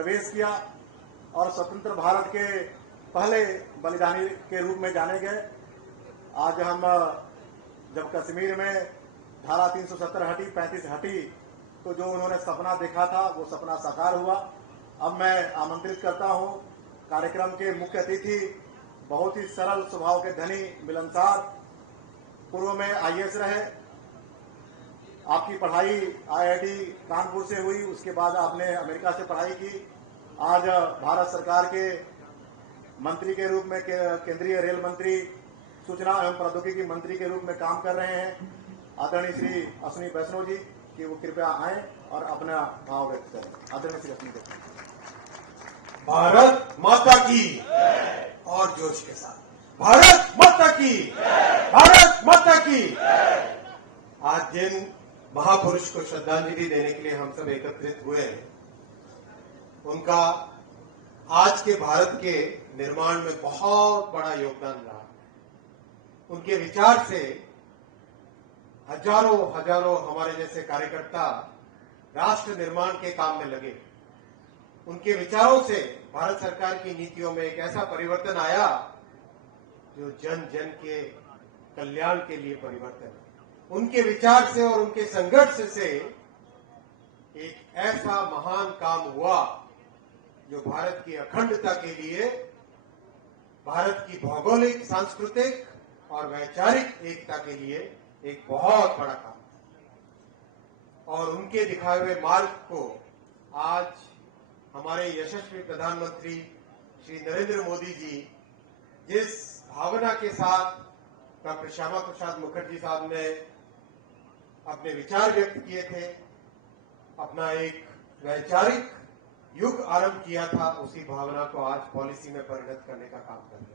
प्रवेश किया और स्वतंत्र भारत के पहले बलिदानी के रूप में जाने गए। आज हम जब कश्मीर में धारा 370 हटी, 35 हटी, तो जो उन्होंने सपना देखा था वो सपना साकार हुआ। अब मैं आमंत्रित करता हूं कार्यक्रम के मुख्य अतिथि, बहुत ही सरल स्वभाव के धनी, मिलनसार, पूर्व में आईएएस रहे, आपकी पढ़ाई आईआईटी कानपुर से हुई, उसके बाद आपने अमेरिका से पढ़ाई की। आज भारत सरकार के मंत्री के रूप में, केंद्रीय रेल मंत्री, सूचना एवं प्रौद्योगिकी मंत्री के रूप में काम कर रहे हैं। आदरणीय श्री अश्विनी वैष्णव जी कि वो कृपया आए और अपना भाव व्यक्त करें। आदरणीय श्री अश्विनी वैष्णव। भारत माता की और जोश के साथ भारत माता की, भारत माता की। आज जिन महापुरुष को श्रद्धांजलि देने के लिए हम सब एकत्रित हुए हैं, उनका आज के भारत के निर्माण में बहुत बड़ा योगदान रहा। उनके विचार से हजारों हजारों हमारे जैसे कार्यकर्ता राष्ट्र निर्माण के काम में लगे। उनके विचारों से भारत सरकार की नीतियों में एक ऐसा परिवर्तन आया जो जन जन के कल्याण के लिए परिवर्तन है। उनके विचार से और उनके संघर्ष से एक ऐसा महान काम हुआ जो भारत की अखंडता के लिए, भारत की भौगोलिक, सांस्कृतिक और वैचारिक एकता के लिए एक बहुत बड़ा काम था। और उनके दिखाए हुए मार्ग को आज हमारे यशस्वी प्रधानमंत्री श्री नरेंद्र मोदी जी जिस भावना के साथ डॉक्टर श्यामा प्रसाद मुखर्जी साहब ने अपने विचार व्यक्त किए थे, अपना एक वैचारिक युग आरंभ किया था, उसी भावना को आज पॉलिसी में परिणत करने का काम कर रहे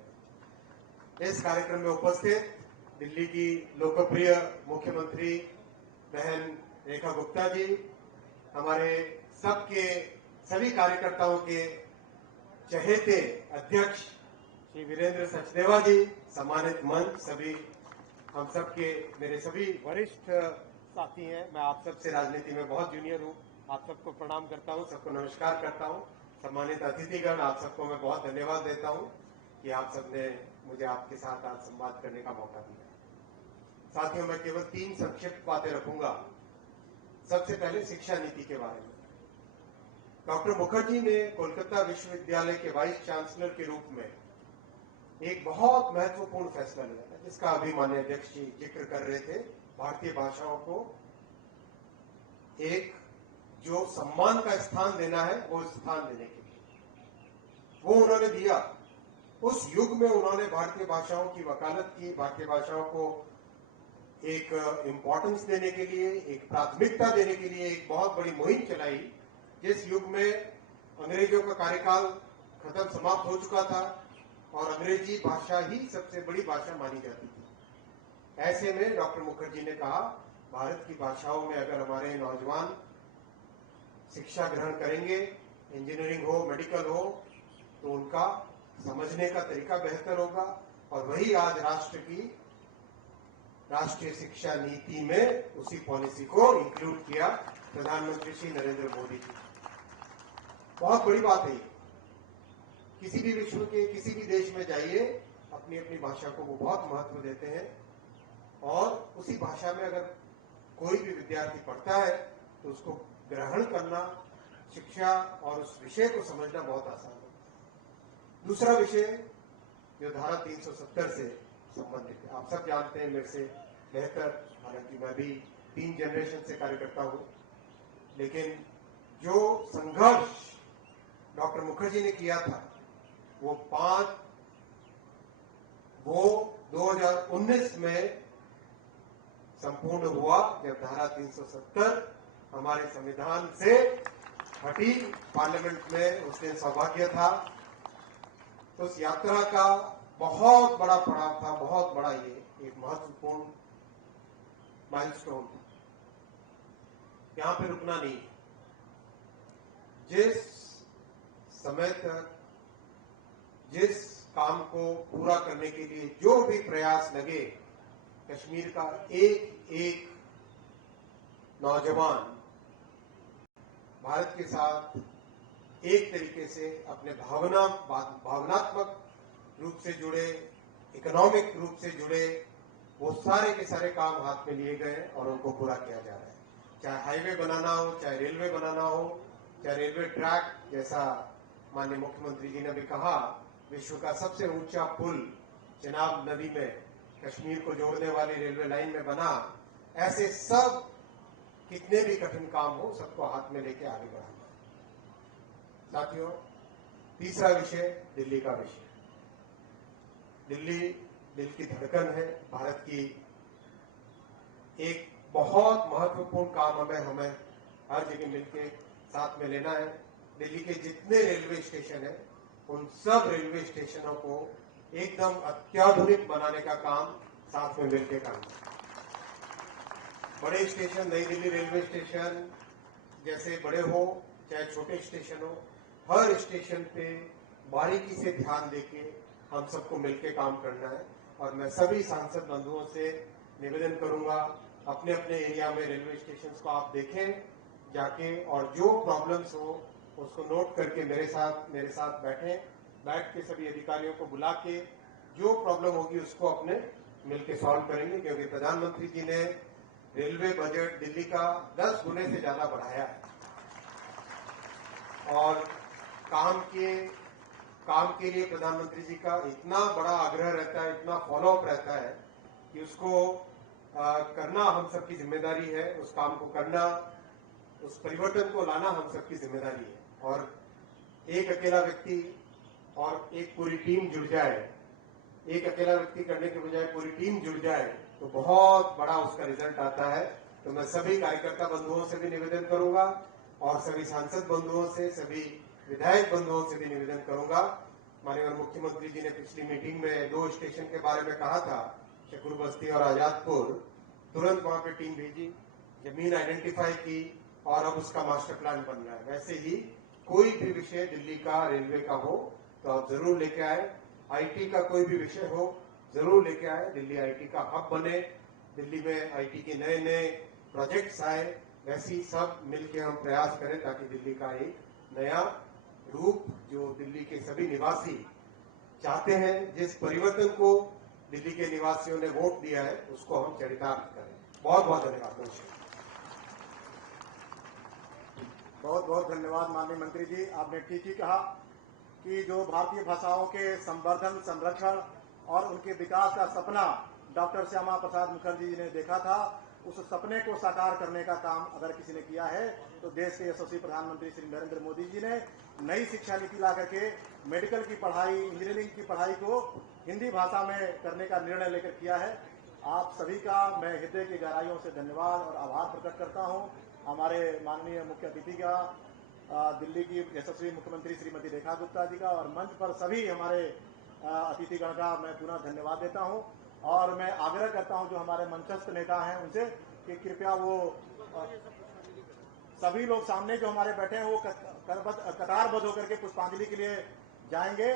हैं। इस कार्यक्रम में उपस्थित दिल्ली की लोकप्रिय मुख्यमंत्री बहन रेखा गुप्ता जी, हमारे सबके सभी कार्यकर्ताओं के चहेते अध्यक्ष श्री वीरेंद्र सचदेवा जी, सम्मानित मंच, सभी हम सबके मेरे सभी वरिष्ठ साथी हैं। मैं आप सबसे राजनीति में बहुत जूनियर हूं, आप सबको प्रणाम करता हूं, सबको नमस्कार करता हूं। सम्मानित अतिथिगण, आप सबको मैं बहुत धन्यवाद देता हूं कि आप सबने मुझे आपके साथ आज संवाद करने का मौका दिया। साथियों, मैं केवल 3 संक्षिप्त बातें रखूंगा। सबसे पहले शिक्षा नीति के बारे में। डॉक्टर मुखर्जी ने कोलकाता विश्वविद्यालय के वाइस चांसलर के रूप में एक बहुत महत्वपूर्ण फैसला लिया था, जिसका अभी माननीय अध्यक्ष जी जिक्र कर रहे थे। भारतीय भाषाओं को एक जो सम्मान का स्थान देना है, वो स्थान देने के लिए वो उन्होंने दिया। उस युग में उन्होंने भारतीय भाषाओं की वकालत की, भारतीय भाषाओं को एक इंपॉर्टेंस देने के लिए, एक प्राथमिकता देने के लिए एक बहुत बड़ी मुहिम चलाई। जिस युग में अंग्रेजों का कार्यकाल खत्म, समाप्त हो चुका था और अंग्रेजी भाषा ही सबसे बड़ी भाषा मानी जाती थी, ऐसे में डॉक्टर मुखर्जी ने कहा, भारत की भाषाओं में अगर हमारे नौजवान शिक्षा ग्रहण करेंगे, इंजीनियरिंग हो, मेडिकल हो, तो उनका समझने का तरीका बेहतर होगा। और वही आज राष्ट्र की राष्ट्रीय शिक्षा नीति में उसी पॉलिसी को इंक्लूड किया प्रधानमंत्री श्री नरेंद्र मोदी जी। बहुत बड़ी बात है। किसी भी विश्व के किसी भी देश में जाइए, अपनी अपनी भाषा को वो बहुत महत्व देते हैं और उसी भाषा में अगर कोई भी विद्यार्थी पढ़ता है तो उसको ग्रहण करना, शिक्षा और उस विषय को समझना बहुत आसान है। दूसरा विषय जो धारा 370 से संबंधित है, आप सब जानते हैं मेरे से बेहतर, हालांकि मैं भी 3 जनरेशन से कार्यकर्ता हूं, लेकिन जो संघर्ष डॉक्टर मुखर्जी ने किया था वो 2019 में संपूर्ण हुआ, जब धारा 370 हमारे संविधान से हटी। पार्लियामेंट में उस दिन सौभाग्य था। उस यात्रा का बहुत बड़ा पड़ाव था, बहुत बड़ा ये एक महत्वपूर्ण माइलस्टोन था। यहां पे रुकना नहीं। जिस समय तक जिस काम को पूरा करने के लिए जो भी प्रयास लगे, कश्मीर का एक एक नौजवान भारत के साथ एक तरीके से अपने भावनात्मक रूप से जुड़े, इकोनॉमिक रूप से जुड़े वो सारे के सारे काम हाथ में लिए गए और उनको पूरा किया जा रहा है। चाहे हाईवे बनाना हो, चाहे रेलवे बनाना हो, चाहे रेलवे ट्रैक, जैसा माननीय मुख्यमंत्री जी ने भी कहा, विश्व का सबसे ऊंचा पुल चिनाब नदी में कश्मीर को जोड़ने वाली रेलवे लाइन में बना। ऐसे सब कितने भी कठिन काम हो, सबको हाथ में लेके आगे बढ़ाना है। साथियों, तीसरा विषय दिल्ली का विषय। दिल्ली दिल की धड़कन है भारत की। एक बहुत महत्वपूर्ण काम हमें हर जगह मिलकर साथ में लेना है। दिल्ली के जितने रेलवे स्टेशन है, उन सब रेलवे स्टेशनों को एकदम अत्याधुनिक बनाने का काम साथ में मिलकर करना है। बड़े स्टेशन, नई दिल्ली रेलवे स्टेशन जैसे बड़े हो चाहे छोटे स्टेशन हो, हर स्टेशन पे बारीकी से ध्यान देके हम सबको मिलकर काम करना है। और मैं सभी सांसद बंधुओं से निवेदन करूंगा, अपने अपने एरिया में रेलवे स्टेशन को आप देखें जाके, और जो प्रॉब्लम्स हो उसको नोट करके मेरे साथ बैठ के सभी अधिकारियों को बुला के जो प्रॉब्लम होगी उसको अपने मिलके सॉल्व करेंगे। क्योंकि प्रधानमंत्री जी ने रेलवे बजट दिल्ली का 10 गुने से ज्यादा बढ़ाया है और काम के लिए प्रधानमंत्री जी का इतना बड़ा आग्रह रहता है, इतना फॉलोअप रहता है कि उसको करना हम सबकी जिम्मेदारी है। उस काम को करना, उस परिवर्तन को लाना हम सबकी जिम्मेदारी है। और एक अकेला व्यक्ति और एक पूरी टीम जुड़ जाए, एक अकेला व्यक्ति करने के बजाय पूरी टीम जुड़ जाए तो बहुत बड़ा उसका रिजल्ट आता है। तो मैं सभी कार्यकर्ता बंधुओं से भी निवेदन करूंगा और सभी सांसद बंधुओं से, सभी विधायक बंधुओं से भी निवेदन करूंगा। माननीय मुख्यमंत्री जी ने पिछली मीटिंग में 2 स्टेशन के बारे में कहा था, शकूर बस्ती और आजादपुर। तुरंत वहां पे टीम भेजी, जमीन आइडेंटिफाई की और अब उसका मास्टर प्लान बन रहा है। वैसे ही कोई भी विषय दिल्ली का, रेलवे का हो तो आप जरूर लेके आए। आईटी का कोई भी विषय हो जरूर लेके आए। दिल्ली आईटी का हब बने, दिल्ली में आईटी के नए नए प्रोजेक्ट्स आए। वैसे ही सब मिलकर हम प्रयास करें ताकि दिल्ली का एक नया रूप, जो दिल्ली के सभी निवासी चाहते हैं, जिस परिवर्तन को दिल्ली के निवासियों ने वोट दिया है, उसको हम चरितार्थ करें। बहुत बहुत धन्यवाद। बहुत बहुत धन्यवाद माननीय मंत्री जी। आपने ठीक ही कहा कि जो भारतीय भाषाओं के संवर्धन, संरक्षण और उनके विकास का सपना डॉक्टर श्यामा प्रसाद मुखर्जी जी ने देखा था, उस सपने को साकार करने का काम अगर किसी ने किया है तो देश के यशस्वी प्रधानमंत्री श्री नरेंद्र मोदी जी ने नई शिक्षा नीति ला करके मेडिकल की पढ़ाई, इंजीनियरिंग की पढ़ाई को हिंदी भाषा में करने का निर्णय लेकर किया है। आप सभी का मैं हृदय की गहराइयों से धन्यवाद और आभार प्रकट करता हूं। हमारे माननीय मुख्य अतिथि का, दिल्ली की यशस्वी मुख्यमंत्री श्रीमती रेखा गुप्ता जी का, और मंच पर सभी हमारे अतिथिगण का मैं पुनः धन्यवाद देता हूं। और मैं आग्रह करता हूं जो हमारे मंचस्थ नेता हैं उनसे कि कृपया वो सभी लोग सामने जो हमारे बैठे हैं वो कतारबद्ध होकर के पुष्पांजलि के लिए जाएंगे।